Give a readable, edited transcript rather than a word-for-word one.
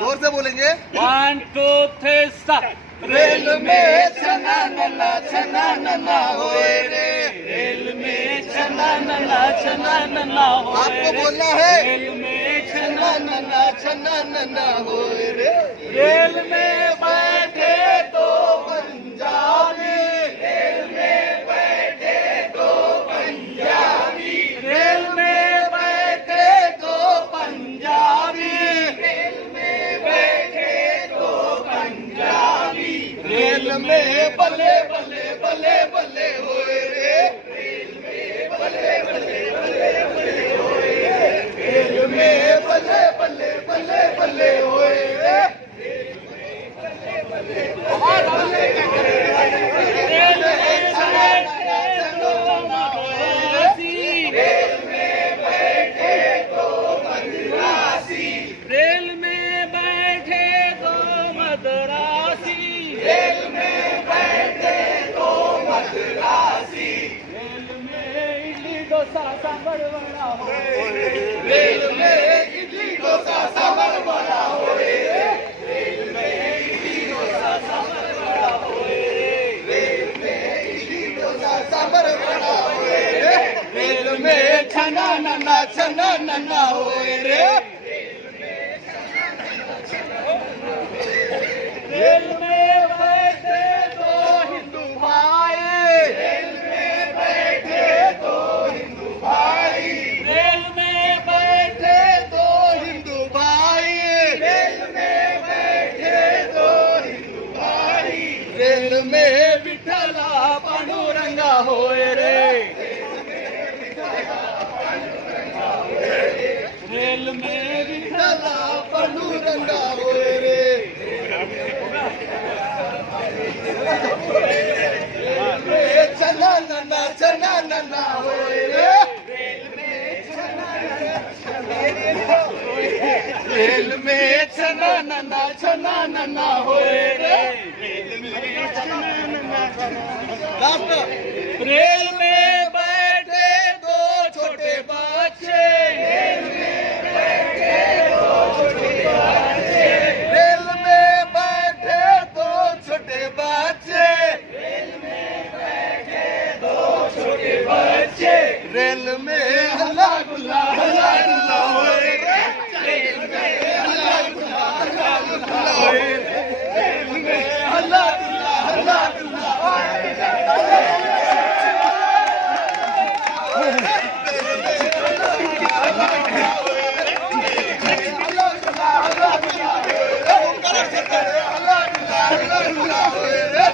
जोर से बोलेंगे। 1 2 3 स्टार्ट। रेल में छना नन्ना होए रे, रेल में छना नन्ना होए आपको बोलना है। रेल में छना नन्ना होए रे, रेल में बैठे तो पंजाबी, रेल में बैठे दो पंजाबी, रेल में बैठे दो पंजाबी, रेल में बैठे दो पंजाबी, रेल में बल्ले बल्ले बल्ले बल्ले होए रे, रेल में बल्ले बल्ले बल्ले बल्ले होए रे, रेल में बल्ले बल्ले बल्ले बल्ले होए रे, रेल में बैठे दो मद्रासी, रेल में बैठे दो मद्रासी, रेल में इडली डोसा सांभर वड़ा होए, रेल में इडली डोसा सांभर वड़ा होए रे, रेल में इडली डोसा सांभर वड़ा होए रे, रेल में इडली डोसा सांभर वड़ा होए रे, रेल में छना नन्ना होए रे, रेल में बैठे दो हिंदू भाई, रेल में बैठे दो हिंदू भाई, रेल में बैठे दो हिंदू भाई, रेल में बैठे दो हिंदू भाई, रेल में विठला पांडुरंगा होए रे, रेल में विठला पांडुरंगा होए रे, छना नन्ना होए रे, रेल में छना नन्ना होए रे, रेल में बैठे दो छोटे बच्चे, रेल में बैठे दो छोटे बच्चे, रेल में बैठे दो छोटे बच्चे, रेल में बैठे दो छोटे बच्चे, रेल में हल्ला गुल्ला होए रे, रेल में हल्ला गुल्ला होए रे, रेल में हल्ला गुल्ला होए रे, हल्ला गुल्ला होए रे,